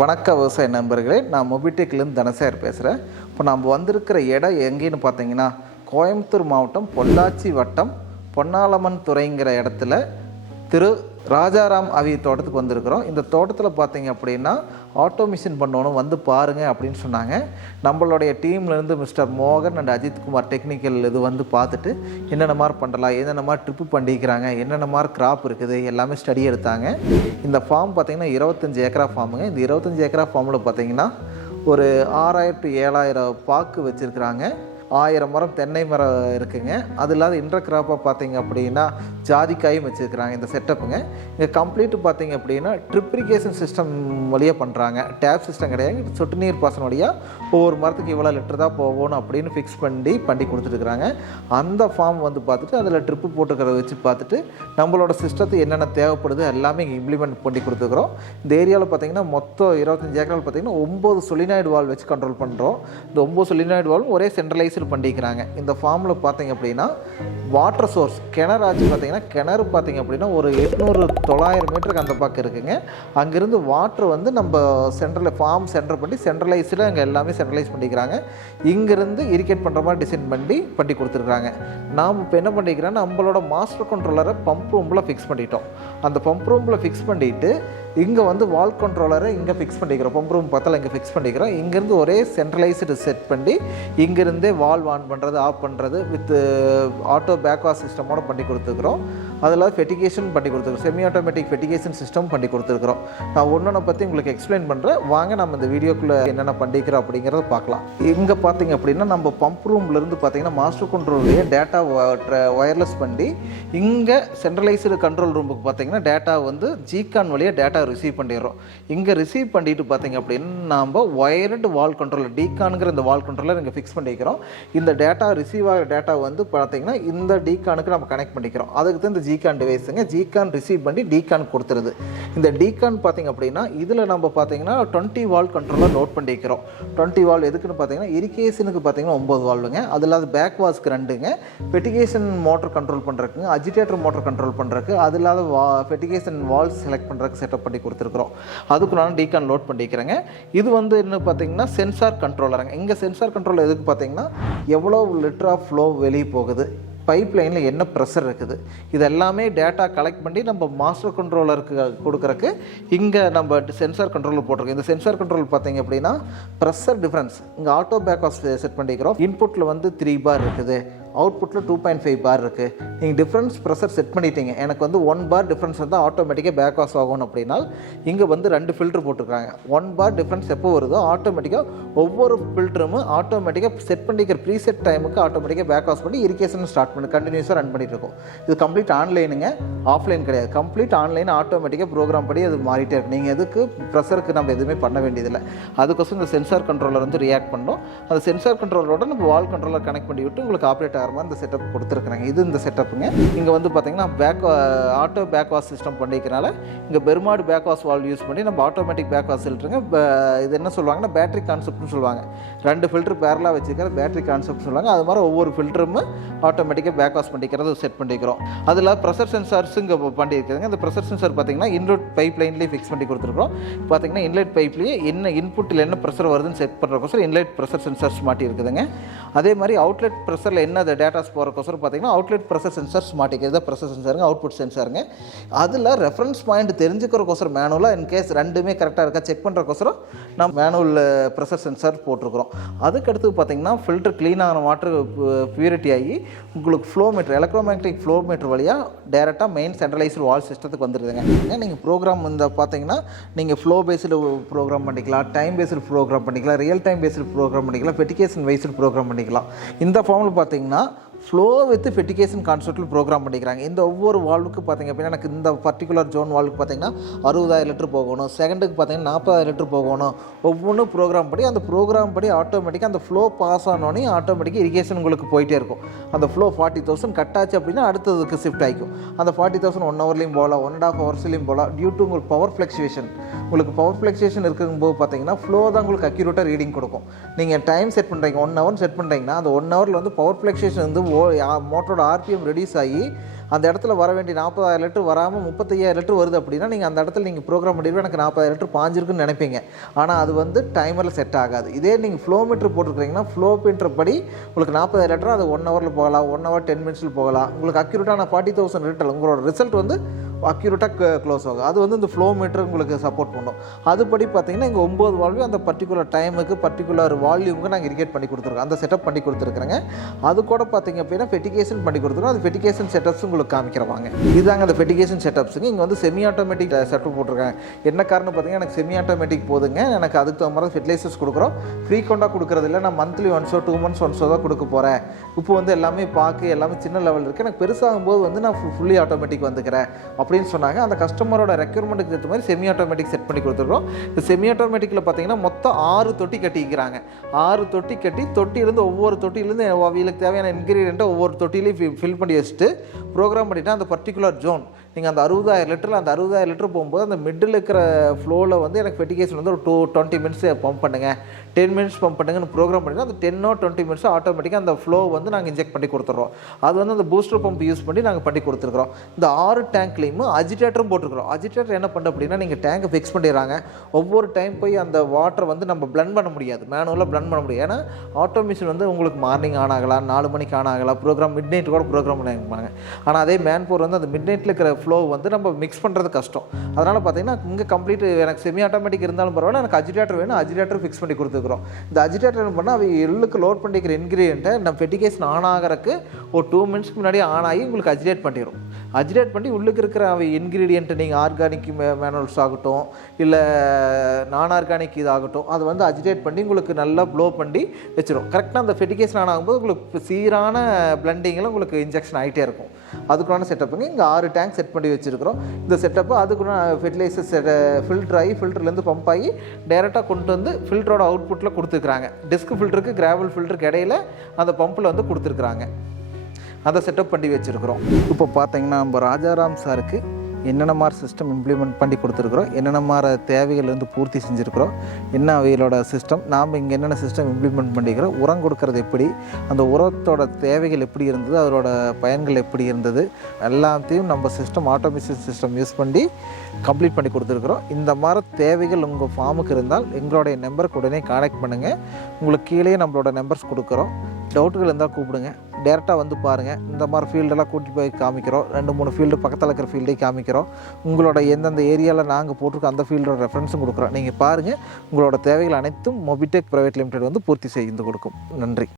வணக்க விவசாய நண்பர்களே, நான் மொபிடெக்லேருந்து தனசேகர் பேசுகிறேன். இப்போ நம்ம வந்திருக்கிற இடம் எங்கேன்னு பார்த்தீங்கன்னா, கோயம்புத்தூர் மாவட்டம் பொள்ளாச்சி வட்டம் பொன்னாலம்மன் துறைங்கிற இடத்துல திரு ராஜாராம் அவி தோட்டத்துக்கு வந்திருக்கிறோம். இந்த தோட்டத்தில் பார்த்தீங்க அப்படின்னா ஆட்டோமிஷன் பண்ணணும், வந்து பாருங்கள் அப்படின்னு சொன்னாங்க. நம்மளுடைய டீம்லேருந்து மிஸ்டர் மோகன் அண்ட் அஜித்குமார் டெக்னிக்கல் இது வந்து பார்த்துட்டு என்னென்ன மாதிரி பண்ணலாம், என்னென்ன மாதிரி ட்ரிப்பு பண்ணிக்கிறாங்க, என்னென்ன மாதிரி கிராப் இருக்குது எல்லாமே ஸ்டடி எடுத்தாங்க. இந்த ஃபார்ம் பார்த்திங்கன்னா 25 ஏக்கரா ஃபார்முங்க. இந்த 25 ஏக்கரா ஃபார்மில் பார்த்திங்கன்னா ஒரு 6000 to 7000 பாக்கு வச்சுருக்குறாங்க. 1000 மரம் தென்னை மரம் இருக்குங்க. அது இல்லாத இன்டர் கிராப்பாக பார்த்தீங்க அப்படின்னா ஜாதிக்காயும் வச்சுருக்குறாங்க. இந்த செட்டப்புங்க இங்கே கம்ப்ளீட்டு பார்த்தீங்க அப்படின்னா ட்ரிப் இரிகேஷன் சிஸ்டம் வழியாக பண்ணுறாங்க. டேப் சிஸ்டம் கிடையாது, சொட்டு நீர் பாசனம் வழியாக ஒவ்வொரு மரத்துக்கு இவ்வளோ லிட்டர் தான் போகணும் அப்படின்னு ஃபிக்ஸ் பண்ணி கொடுத்துருக்குறாங்க. அந்த ஃபார்ம் வந்து பார்த்துட்டு அதில் ட்ரிப்பு போட்டுக்கிறத வச்சு பார்த்துட்டு நம்மளோட சிஸ்டத்துக்கு என்னென்ன தேவைப்படுது எல்லாமே இங்கே இம்ப்ளிமெண்ட் பண்ணி கொடுத்துருக்குறோம். இந்த ஏரியாவில் பார்த்தீங்கன்னா மொத்தம் 25 ஏக்கரால் பார்த்தீங்கன்னா 9 சொலினாய்டு வால் வச்சு கண்ட்ரோல் பண்ணுறோம். இந்த 9 சொலினாய்டு வாலும் ஒரே சென்ட்ரலைஸ் பண்ணிக்கிறாங்க. இந்த ஃபார்மில் பார்த்தீங்க அப்படின்னா வாட்டர் சோர்ஸ் கிணறு ஆச்சு. பார்த்தீங்கன்னா கிணறு பார்த்தீங்க அப்படின்னா ஒரு 800-900 மீட்டருக்கு அந்த பக்கம் இருக்குங்க. அங்கேருந்து வாட்டர் வந்து நம்ம ஃபார்ம் சென்டர் பண்ணி சென்ட்ரலைஸில் அங்கே எல்லாமே சென்ட்ரலைஸ் பண்ணிக்கிறாங்க. இங்கேருந்து இரிகேட் பண்ணுற மாதிரி டிசைன் பண்ணி கொடுத்துருக்குறாங்க. நாம் இப்போ என்ன பண்ணிக்கிறோன்னா நம்மளோட மாஸ்டர் கண்ட்ரோலரை பம்ப் ரூமில் ஃபிக்ஸ் பண்ணிட்டோம். அந்த பம்ப் ரூமில் ஃபிக்ஸ் பண்ணிவிட்டு இங்கே வந்து வால் கண்ட்ரோலரை இங்கே ஃபிக்ஸ் பண்ணிக்கிறோம். பம்ப் ரூம் பார்த்தால இங்கே ஃபிக்ஸ் பண்ணிக்கிறோம். இங்கேருந்து ஒரே சென்ட்ரலைஸ்டு செட் பண்ணி இங்கேருந்தே வால் ஆன் பண்ணுறது ஆஃப் பண்ணுறது வித் ஆட்டோ பேக்வாஷ் சிஸ்டமோட பண்ணி கொடுத்துருக்குறோம். அதில் ஃபெர்டிகேஷன் பண்ணி கொடுத்துருக்கோம். செமி ஆட்டோமேட்டிக் ஃபெர்டிகேஷன் சிஸ்டம் பண்ணி கொடுத்துருக்குறோம். நான் ஒன்றொன்றை பற்றி உங்களுக்கு எக்ஸ்பிளைன் பண்ணுறேன். வாங்க நம்ம இந்த வீடியோக்குள்ளே என்னென்ன பண்ணிக்கிறோம் அப்படிங்கிறத பார்க்கலாம். இங்கே பார்த்தீங்க அப்படின்னா நம்ம பம்ப் ரூம்லேருந்து பார்த்தீங்கன்னா மாஸ்டர் கண்ட்ரோல்லையே டேட்டா ஒயர்லெஸ் பண்ணி இங்கே சென்ட்ரலைஸ்டு கண்ட்ரோல் ரூமுக்கு பார்த்தீங்கன்னா டேட்டா வந்து ஜிகான் வழியாக டேட்டா ரிசீவ் பண்ணிடுறோம். இங்கே ரிசீவ் பண்ணிட்டு பார்த்தீங்க அப்படின்னா நம்ம ஒயர்டு வால் கண்ட்ரோலர் டிகானுங்கிற இந்த வால் கண்ட்ரோலர் இங்கே ஃபிக்ஸ் பண்ணிக்கிறோம். இந்த டேட்டா ரிசீவ் ஆகிற டேட்டா வந்து பார்த்தீங்கன்னா இந்த டிகானுக்கு நம்ம கனெக்ட் பண்ணிக்கிறோம். அதுக்கு தான் இந்த ஜிகான் டிவைஸுங்க. ஜிகான் ரிசீவ் பண்ணி டிகான் கொடுத்துருது. இந்த டிகான் பார்த்தீங்க அப்படின்னா இதில் நம்ம பார்த்தீங்கன்னா 20 வால் கண்ட்ரோலர் லோட் பண்ணிக்கிறோம். 20 வால் எதுக்குன்னு பார்த்தீங்கன்னா இரிகேஷனுக்கு பார்த்தீங்கன்னா 9 வால்வுங்க. அது இல்லாத பேக் வாஷ்க்கு 2ங்க, ஃபெர்டிகேஷன் மோட்டர் கண்ட்ரோல் பண்ணுறதுக்குங்க, அஜிடேட்டர் மோட்டர் கண்ட்ரோல் பண்ணுறதுக்கு, அது இல்லாத ஃபெர்டிகேஷன் வால்ஸ் செலக்ட் பண்ணுறதுக்கு செட்டப் பண்ணி கொடுத்துருக்குறோம். அதுக்கு நான் டிகான் லோட் பண்ணிக்கிறேங்க. இது வந்து என்ன பார்த்தீங்கன்னா சென்சார் கண்ட்ரோலருங்க. இங்கே சென்சார் கண்ட்ரோல் எதுக்கு பார்த்தீங்கன்னா எவ்வளோ லிட்டர் ஆஃப் ஃப்ளோ வெளியே போகுது, பைப் லைனில் என்ன ப்ரெஷர் இருக்குது, இது எல்லாமே டேட்டா கலெக்ட் பண்ணி நம்ம மாஸ்டர் கண்ட்ரோலருக்கு கொடுக்குறக்கு இங்கே நம்ம சென்சார் கண்ட்ரோலில் போட்டிருக்கோம். இந்த சென்சார் கண்ட்ரோல் பார்த்தீங்க அப்படின்னா ப்ரெஷர் டிஃப்ரென்ஸ் இங்கே ஆட்டோ பேக்வாஷ் செட் பண்ணிக்கிறோம். இன்புட்டில் வந்து 3 பார் இருக்குது, அவுட்புட்டில் 2.5 பார் இருக்குது. நீங்கள் டிஃப்ரென்ஸ் ப்ரெஷர் செட் பண்ணிட்டீங்க. எனக்கு வந்து 1 பார் டிஃப்ரென்ஸ் வந்து ஆட்டோமேட்டிக்காக பேக் வாஷ் ஆகணும் அப்படின்னா இங்கே வந்து 2 ஃபில்ட்ரு போட்டிருக்காங்க. 1 பார் டிஃப்ரென்ஸ் எப்போ வருதோ ஆட்டோமேட்டிக்காக ஒவ்வொரு ஃபில்ட்ரும் ஆட்டோமேட்டிக்காக செட் பண்ணிக்கிற ப்ரீசெட் டைமுக்கு ஆட்டோமேட்டிக்காக பேக் வாஷ் பண்ணி இரிகேஷன் ஸ்டார்ட் பண்ணி கண்டினியூஸாக ரன் பண்ணிட்டு இருக்கோம். இது கம்ப்ளீட் ஆன்லைனுங்க, ஆஃப்லைன் கிடையாது. கம்ப்ளீட் ஆன்லைன் ஆட்டோமேட்டிக்காக ப்ரோக்ராம் படி அது மாறிட்டே இருக்கும். நீங்கள் எதுக்கு ப்ரெஷருக்கு நம்ம எதுவுமே பண்ண வேண்டியதில்லை. அதுக்கோசம் இந்த சென்சார் கண்ட்ரோலர் வந்து ரியாக்ட் பண்ணோம். அந்த சென்சார் கண்ட்ரோலரோட நம்ம வால் கண்ட்ரோலர் கனெக்ட் பண்ணி விட்டு உங்களுக்கு ஆப்ரேட் ஆகிற மாதிரி இந்த செட்டப் கொடுத்துருக்குறாங்க. இது இந்த செட்டப்புங்க. இங்கே வந்து பார்த்தீங்கன்னா ஆட்டோ பேக் வாஷ் சிஸ்டம் பண்ணிக்கிறனால இங்கே பெருமாடு பேக் வாஷ் வால் யூஸ் பண்ணி நம்ம ஆட்டோமேட்டிக் பேக் வாஷ் ஃபில்டருங்க. இது என்ன சொல்லுவாங்கன்னா பேட்டரி கான்செப்ட்னு சொல்லுவாங்க. 2 ஃபில்டர் பேரலாக வச்சுக்கிற பேட்டரி கான்செப்ட் சொல்லுவாங்க. அது மாதிரி ஒவ்வொரு ஃபில்டரும் ஆட்டோமேட்டிக்காக பேக் வாஷ் பண்ணிக்கிறது செட் பண்ணிக்கிறோம். அதில் ப்ரெஷர் சென்சார்ஸ் இங்கே பண்ணியிருக்குதுங்க. இந்த ப்ரெஷர் சென்சார் பார்த்தீங்கன்னா இன்லெட் பைப் லைன்லேயே ஃபிக்ஸ் பண்ணி கொடுத்துருக்கோம். பார்த்தீங்கன்னா இன்லெட் பைப்லேயே என்ன இன்புட்டில் என்ன ப்ரெஷர் வருதுன்னு செட் பண்ணுறக்கோசரம் இன்லெட் ப்ரெஷர் சென்சார்ஸ் மாட்டி இருக்குதுங்க. அதே மாதிரி அவுட்லெட் ப்ரெஷரில் என்ன டேட்டாஸ் போகிறக்கோசரம் பார்த்தீங்கன்னா அவுட்லெட் ப்ரெஷர் சென்சார்ஸ் மாட்டிக்கிறது தான் ப்ரெஷர் சென்சாருங்க, அவுட்புட் சென்சாருங்க. அதில் ரெஃபரன்ஸ் பாயிண்ட் தெரிஞ்சுக்கிறக்கோசரம் மேனுவலாக இன்கேஸ் 2மே கரெக்டாக இருக்கா செக் பண்ணுறக்கோசரம் நம்ம மேனுவல் ப்ரெஷர் சென்சார் போட்டிருக்கிறோம். அதுக்கடுத்து பார்த்தீங்கன்னா ஃபில்டர் க்ளீனான வாட்டர் பியூரிட்டி ஆகி உங்களுக்கு flow metre electromagnetic flow metre வழியாக டேரெக்டாக மெயின் சென்ட்ரலைஸ்டு வால் சிஸ்டத்துக்கு வந்துடுதுங்க. நீங்கள் ப்ரோக்ராம் இந்த பார்த்தீங்கன்னா நீங்கள் ஃப்ளோ பேஸ்டு ப்ரோக்ராம் பண்ணிக்கலாம், டைம் பேஸ்டு ப்ரோக்ராம் பண்ணிக்கலாம், ரியல் டைம் பேஸ்டு ப்ரோக்ராம் பண்ணிக்கலாம், ஃபெர்டிகேஷன் வைஸ்டு ப்ரோக்ராம் பண்ணிக்கலாம். இந்த ஃபார்மில் பார்த்தீங்கன்னா ஃப்ளோ வித் ஃபெர்டிகேஷன் கான்செப்டில் ப்ரோக்ராம் பண்ணிக்கிறாங்க. இந்த ஒவ்வொரு வால்வுக்கு பார்த்திங்க அப்படின்னா எனக்கு இந்த பர்டிகுலர் ஜோன் வால்வுக்கு பார்த்திங்கன்னா 60,000 லிட்டர் போகணும், செகண்டுக்கு பார்த்திங்கன்னா 40,000 லிட்டர் போகணும். ஒவ்வொன்றும் ப்ரோக்ராம் படி அந்த ப்ரோக்ராம் படி ஆட்டோமேட்டிக்காக அந்த ஃப்ளோ பாஸ் ஆனோடனே ஆட்டோமேட்டிக்காக இரிகேஷன் உங்களுக்கு போயிட்டே இருக்கும். அந்த ஃப்ளோ 40,000 கட் ஆச்சு அப்படின்னா அடுத்ததுக்கு ஷிஃப்ட் ஆகிக்கும். அந்த 40,000 1 ஹவர்லேயும் போகலாம், 1.5 ஹவர்ஸ்லேயும் போகலாம். டியூ டு உங்களுக்கு பவர் ஃப்ளக்சுவேஷன் இருக்கும்போது பார்த்தீங்கன்னா ஃப்ளோ தான் உங்களுக்கு அக்யூரேட்டாக ரீடிங் கொடுக்கும். நீங்கள் டைம் செட் பண்ணுறீங்க 1 ஹவர் செட் பண்ணுறீங்கன்னா அந்த 1 ஹவரில் வந்து பவர் ஃப்ளக்சுவேஷன் வந்து மோட்டரோட ஆர்பிஎம் ரெடியூஸ் ஆகி அந்த இடத்துல வர வேண்டிய 40,000 லிட்டர் வராமல் 35,000 லிட்டர் வருது அப்படின்னா நீங்கள் அந்த இடத்துல நீங்கள் ப்ரோக்ராம் பண்ணிடுவோம் எனக்கு 40,000 லிட்டர் பாஞ்சிருக்குன்னு நினைப்பீங்க. ஆனால் அது வந்து டைமரில் செட் ஆகாது. இதே நீங்கள் ஃப்ளோ மீட்டர் போட்டுருக்கீங்கன்னா ஃப்ளோ மீட்டர் படி உங்களுக்கு 40,000 லிட்டர் அது 1 ஹவரில் போகலாம், 1 ஹவர் 10 மினிட்ஸில் போகலாம். உங்களுக்கு அக்யூரேட்டான 40,000 லிட்டர் உங்களோட ரிசல்ட் வந்து அக்யூரேட்டாக க்ளோஸ் ஆகும். அது வந்து இந்த ஃப்ளோ மீட்டர் உங்களுக்கு சப்போர்ட் பண்ணும். அதுபடி பார்த்தீங்கன்னா இங்கே 9 வால்வு அந்த பர்டிகுலர் டைமுக்கு பர்டிகுலர் வால்யூமுக்கு நாங்கள் இரிகேட் பண்ணி கொடுத்துருக்கோம். அந்த செட்டப் பண்ணி கொடுத்துருக்குறேங்க. அது கூட பார்த்தீங்க அப்படின்னா ஃபெர்டிகேஷன் பண்ணி கொடுத்துருக்கோம். அது ஃபெர்டிகேஷன் செட்டப்ஸ் உங்களுக்கு காமிக்கிறவாங்க. இதுதாங்க அந்த ஃபெர்டிகேஷன் செட்டப்ஸுங்க. இங்கே வந்து செமி ஆட்டோமேட்டிக் செட்டப் போட்டிருக்காங்க. என்ன காரணம் பார்த்தீங்கன்னா எனக்கு செமி ஆட்டோமேட்டிக் போதுங்க. எனக்கு அதுக்கு தகுந்த மாதிரி ஃபெர்டிலைசர்ஸ் கொடுக்குறோம். ஃப்ரீக்வெண்ட்டாக கொடுக்குறது இல்லை. நான் மந்த்லி ஒன்ஸோ 2 months ஒன்ஸோ தான் கொடுக்க போகிறேன். இப்போ வந்து எல்லாமே எல்லாமே சின்ன லெவல் இருக்குது. எனக்கு பெருசாகும் போது வந்து நான் ஃபுல்லி ஆட்டோமேட்டிக் வந்துக்கிறேன் அப்படின்னு சொன்னாங்க. அந்த கஸ்டமரோட ரெக்யர்மெண்ட்டுக்கு ஏற்ற மாதிரி செமி ஆட்டோமேட்டிக் செட் பண்ணி கொடுத்துருக்கோம். இந்த செமி ஆட்டோமேட்டிக்கில் பார்த்தீங்கன்னா மொத்தம் 6 தொட்டி கட்டிக்கிறாங்க. 6 தொட்டி கட்டி தொட்டியிலேருந்து ஒவ்வொரு தொட்டியிலேருந்து அவங்களுக்கு தேவையான இன்க்ரீடியண்ட்டை ஒவ்வொரு தொட்டிலையும் ஃபில் பண்ணி வச்சுட்டு ப்ரோக்ராம் பண்ணிவிட்டு அந்த பர்டிகுலர் ஜோன் நீங்கள் அந்த 60,000 லிட்டரில் அந்த 60,000 லிட்டர் போகும்போது அந்த மிடில் இருக்கிற ஃப்ளோவில் வந்து எனக்கு ஃபெர்டிகேஷன் வந்து ஒரு 20 மினிட்ஸ் பம்ப் பண்ணுங்கள், 10 மினிட்ஸ் பம்ப் பண்ணுங்கன்னு ப்ரோக்ராம் பண்ணிங்கன்னா அந்த 10 or 20 மினிட்ஸ் ஆட்டோமேட்டிக்காக அந்த ஃப்ளோ வந்து நாங்கள் இன்ஜெக்ட் பண்ணி கொடுத்துட்றோம். அது வந்து அந்த பூஸ்டர் பம்ப் யூஸ் பண்ணி நாங்கள் பண்ணி கொடுத்துருக்குறோம். இந்த 6 டேங்க்லேயும் அஜிடேட்டரும் போட்டுருக்குறோம். அஜிடேட்டர் என்ன பண்ணுறது அப்படின்னா நீங்கள் டேங்கை ஃபிக்ஸ் பண்ணிடுறாங்க. ஒவ்வொரு டைம் போய் அந்த வாட்டரை வந்து நம்ம பிளண்ட் பண்ண முடியாது, மேனுவலாக பிளண்ட் பண்ண முடியாது. ஏன்னா ஆட்டோமேஷன் வந்து உங்களுக்கு மார்னிங் ஆன் ஆகலாம், 4 மணிக்கு ஆன் ஆகலாம், ப்ரோக்ராம் மிட் நைட் கூட ப்ரோக்ராம் பண்ணிருப்பாங்க. ஆனால் அதே மேன் பவர் வந்து அந்த மிட் நைட்டில் இருக்கிற ஃப்ளோ வந்து நம்ம மிக்ஸ் பண்ணுறது கஷ்டம். அதனால் பார்த்தீங்கன்னா இங்கே கம்ப்ளீட் எனக்கு செமி ஆட்டோமேட்டிக் இருந்தாலும் பரவாயில்ல, எனக்கு அஜிடேட்டர் வேணும், அஜிடேட்டர் ஃபிக்ஸ் பண்ணி கொடுத்துருக்குறோம். இந்த அஜிடேட்டர் என்ன பண்ணால் அவங்க எள்ளுக்கு லோட் பண்ணிக்கிற இன்க்ரீடியண்ட்டை நம்ம ஃபெர்டிகேஷன் ஆன் ஆகிறதுக்கு ஒரு 2 மினிட்ஸ்க்கு முன்னாடி ஆன் ஆகி உங்களுக்கு அஜிடேட் பண்ணிடும். அஜிடேட் பண்ணி உள்ளுக்கு இருக்கிற அவை இன்க்ரீடியண்ட்டு நீங்கள் ஆர்கானிக் மேனுவல்ஸ் ஆகட்டும் இல்லை நான் ஆர்கானிக் இதாகட்டும் அதை வந்து அஜிடேட் பண்ணி உங்களுக்கு நல்லா ப்ளோ பண்ணி வச்சிடும். கரெக்டாக அந்த ஃபெர்டிகேஷன் ஆன் ஆகும்போது உங்களுக்கு சீரான பிளண்டிங்கில் உங்களுக்கு இன்ஜெக்ஷன் ஆகிட்டே இருக்கும். அதுக்குள்ளான செட்டப்புங்க இங்கே 6 டேங்க் செட் பண்ணி வச்சுருக்கிறோம். இந்த செட்டப்பு அதுக்குள்ள ஃபெர்டிலைசர்ஸ் ஃபில்டர் ஆகி ஃபில்டர்லேருந்து பம்ப் ஆகி டைரெக்டாக கொண்டு வந்து ஃபில்டரோட அவுட்புட்டில் கொடுத்துருக்குறாங்க. டிஸ்க் ஃபில்டருக்கு கிராவல் ஃபில்டருக்கு இடையில அந்த பம்பில் வந்து கொடுத்துருக்குறாங்க. அதை செட்டப் பண்ணி வச்சுருக்குறோம். இப்போ பார்த்தீங்கன்னா நம்ம ராஜாராம் சாருக்கு என்னென்ன மாதிரி சிஸ்டம் இம்ப்ளிமெண்ட் பண்ணி கொடுத்துருக்குறோம், என்னென்ன மாதிரி தேவைகள் வந்து பூர்த்தி செஞ்சுருக்கிறோம், என்ன அவைகளோட சிஸ்டம், நாம் இங்கே என்னென்ன சிஸ்டம் இம்ப்ளிமெண்ட் பண்ணிக்கிறோம், உரம் கொடுக்கறது எப்படி, அந்த உரத்தோட தேவைகள் எப்படி இருந்தது, அதோட பயன்கள் எப்படி இருந்தது, எல்லாத்தையும் நம்ம சிஸ்டம் ஆட்டோமேஷன் சிஸ்டம் யூஸ் பண்ணி கம்ப்ளீட் பண்ணி கொடுத்துருக்குறோம். இந்த மாதிரி தேவைகள் உங்கள் ஃபார்முக்கு இருந்தால் எங்களுடைய நம்பருக்கு உடனே கான்டாக்ட் பண்ணுங்கள். உங்களுக்கு கீழே நம்மளோட நம்பர்ஸ் கொடுக்குறோம். டவுட்டுகள் இருந்தால் கூப்பிடுங்க, டேரெக்டாக வந்து பாருங்கள். இந்த மாதிரி ஃபீல்டெல்லாம் கூட்டிகிட்டு போய் காமிக்கிறோம். 2-3 ஃபீல்டு பக்கத்தில் இருக்கிற ஃபீல்டே காமிக்கிறோம். உங்களோட எந்தெந்த ஏரியாவில் நாங்கள் போட்டிருக்கோம் அந்த ஃபீல்டோட ரெஃபரன்ஸும் கொடுக்குறோம். நீங்கள் பாருங்கள், உங்களோட தேவைகள் அனைத்தும் மொபிடெக் பிரைவேட் லிமிடெட் வந்து பூர்த்தி செய்து கொடுக்கும். நன்றி.